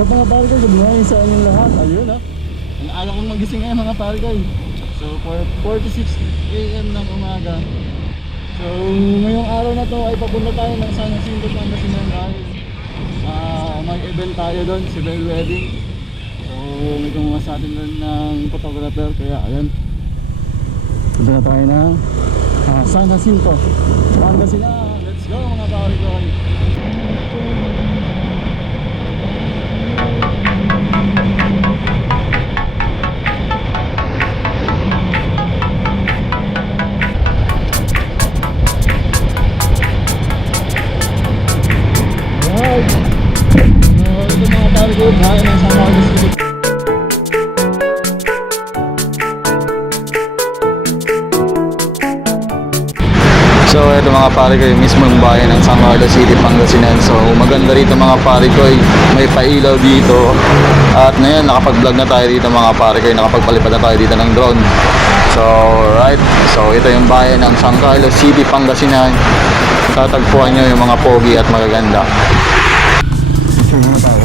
Sa mga pare ko, good morning sa inyong lahat. Ayun ah. Ang ala kong magising ngayon mga pare ko. So for 46 a.m. ng umaga. So ngayong araw na to ay papunta tayo ng San Jacinto, Pangasinan dahil ah, may event tayo doon, civil wedding. So may gumawa sa atin doon ng photographer kaya ayan. Punta na tayo ng ah, San Jacinto, Pangasinan. Let's go mga pare ko. So ito mga pare ko, yung mismong bayan ng San Carlos City, Pangasinan. So maganda rito mga pare ko, may pailaw dito. At ngayon nakapag-vlog na tayo dito mga pare ko, nakapagpalipad na tayo dito ng drone. So right, so ito yung bayan ng San Carlos City, Pangasinan. Tatagpuan nyo yung mga pogi at magaganda. Picture muna tayo.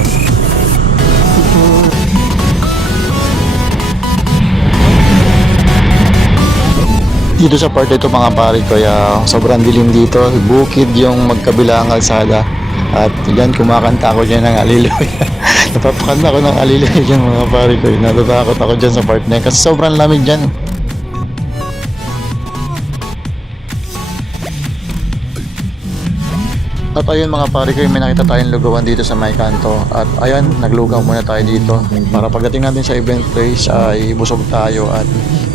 Dito sa part ito mga pare ko kaya sobrang dilim dito. Bukid yung magkabilang kalsada. At yan kumakanta ako dyan ng aliluya napapakanta ako ng aliluya dyan mga pare ko natatakot ako dyan sa part na kasi sobrang lamig dyan. At ayun mga pare ko, may nakita tayong lugawan dito sa may kanto. At ayun, naglugaw muna tayo dito. Para pagdating natin sa event place ay busog tayo. At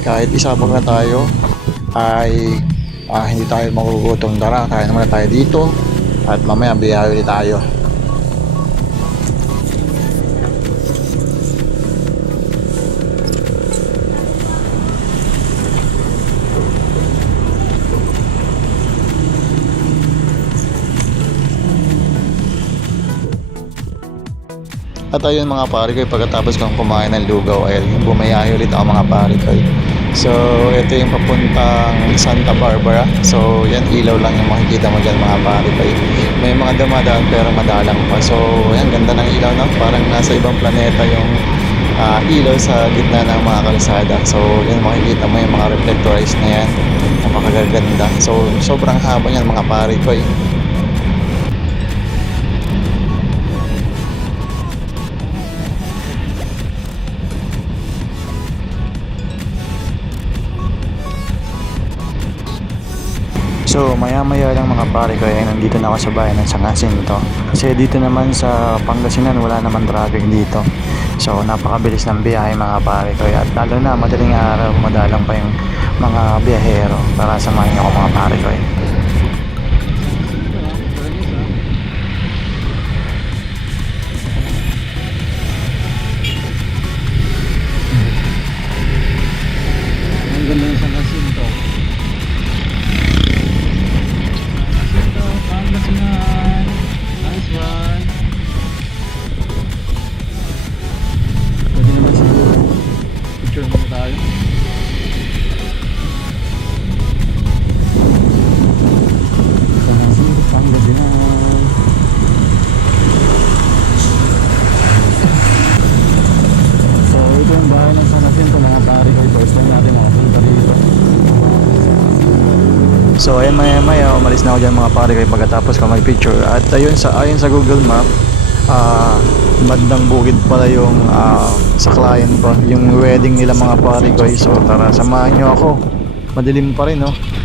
kahit isabog na tayo ay ah, hindi tayo magugutom. Tara, kaya naman na tayo dito at mamaya biyahe ulit tayo. At ayun mga pare ko, pagkatapos kong kumain ng lugaw ay bumayahe ulit ako mga pare ko. So, ito yung papuntang Santa Barbara. So, yan ilaw lang yung makikita mo dyan mga pare. May mga dumadaan pero madalang pa. So, yan ganda ng ilaw na parang nasa ibang planeta yung ah, ilaw sa gitna ng mga kalsada. So, yan makikita mo yung mga reflectorized na yan. Napakaganda. So, sobrang haba yan mga pare ko. So maya maya lang mga pare ko ay nandito na ako sa bayan ng Sangasin to. Kasi dito naman sa Pangasinan wala naman traffic dito. So napakabilis ng biyahe mga pare ko at lalo na madaling araw madalang pa yung mga biyahero para samahin ako mga pare ko. Ang bahay ng San Jacinto mga pare ko. First time natin makapunta dito. So ayan maya maya umalis na ako dyan mga pare kayo pagkatapos ko may picture at ayun sa ayon sa Google Map ah bandang bukid pala yung ah, sa client ko yung wedding nila mga pare ko so tara samahan nyo ako madilim pa rin no Morning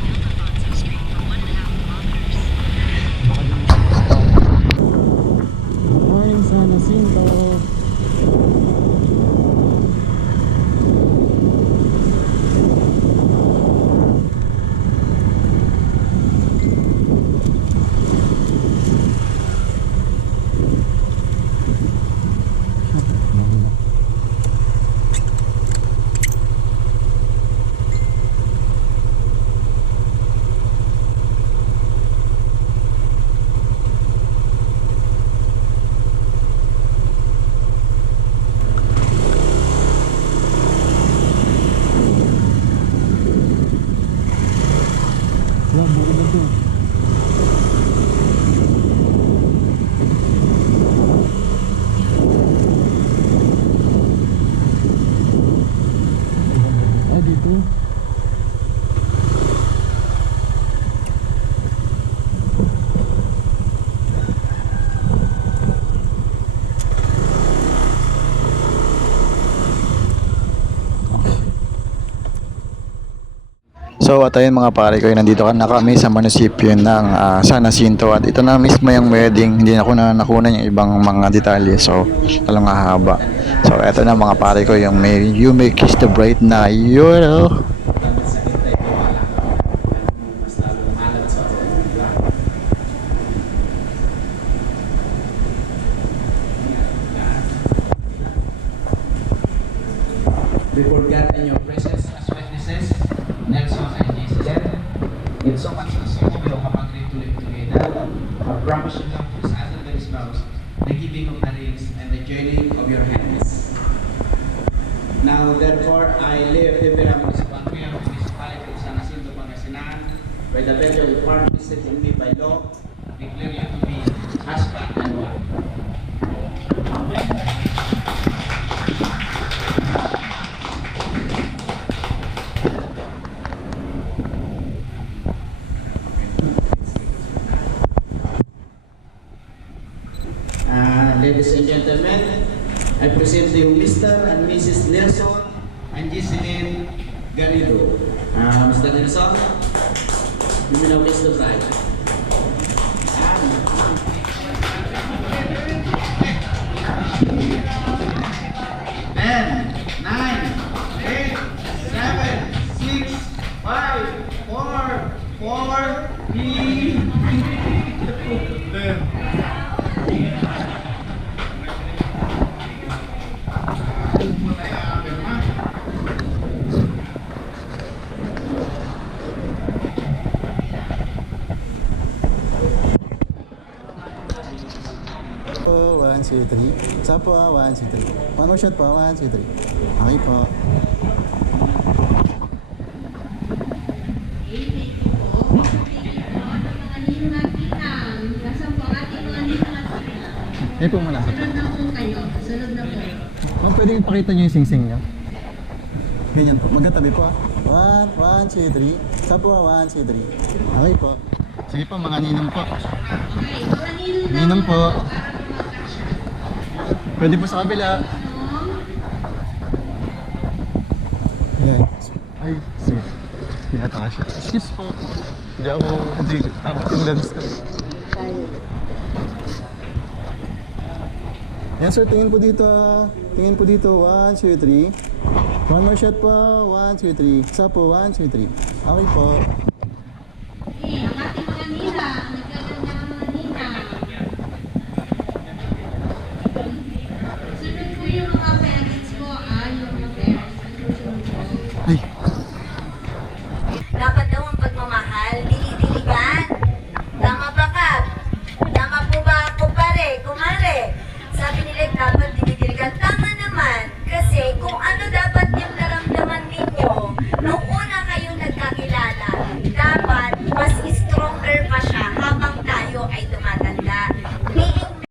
Wala, buko na to. So at ayun mga pare ko, nandito ka na kami sa munisipyo ng ah, San Jacinto at ito na mismo yung wedding. Hindi na ako na nakunan yung ibang mga detalye. So talagang haba. So eto na mga pare ko, yung may You May Kiss the Bride na oh. before God in your presence as witnesses, Nelson and Giselle. It's so much will have agreed to live together. I promise you love each other and spouse, the giving of the rings and the joining of your hands. Now therefore, I live the Vera Municipal Mayor of Municipality of San Jacinto, Pangasinan, by the federal requirement set in me by law, declare you to be husband and wife. Uh, ladies and gentlemen, I present to you Mr. and Mrs. Nelson and Giseline Garrido. Uh, Mr. Nelson, you may now kiss the bride. 2, 3. Sa po, 1, 2, 3. One more shot po, 1, 2, 3. Okay po. Eh po muna. Sunod na po kayo. Sunod na po. Kung pwedeng ipakita niyo yung sing-sing niyo. Ganyan po. Magkatabi po. 1, 1, 2, 3. Sa po, 1, 2, 3. Okay po. Sige po, mga ninong po. Okay, mga ninong na Ninong po. Pwede po sa kabila. Ayan. Ay, sige. Pinata ka siya. Excuse po. Hindi ako, hindi, tama yung lens ko. Yan sir, tingin po dito. ah. Tingin po dito. 1, 2, 3. One more shot po. 1, 2, 3. Isa po. 1, 2, 3. Okay po.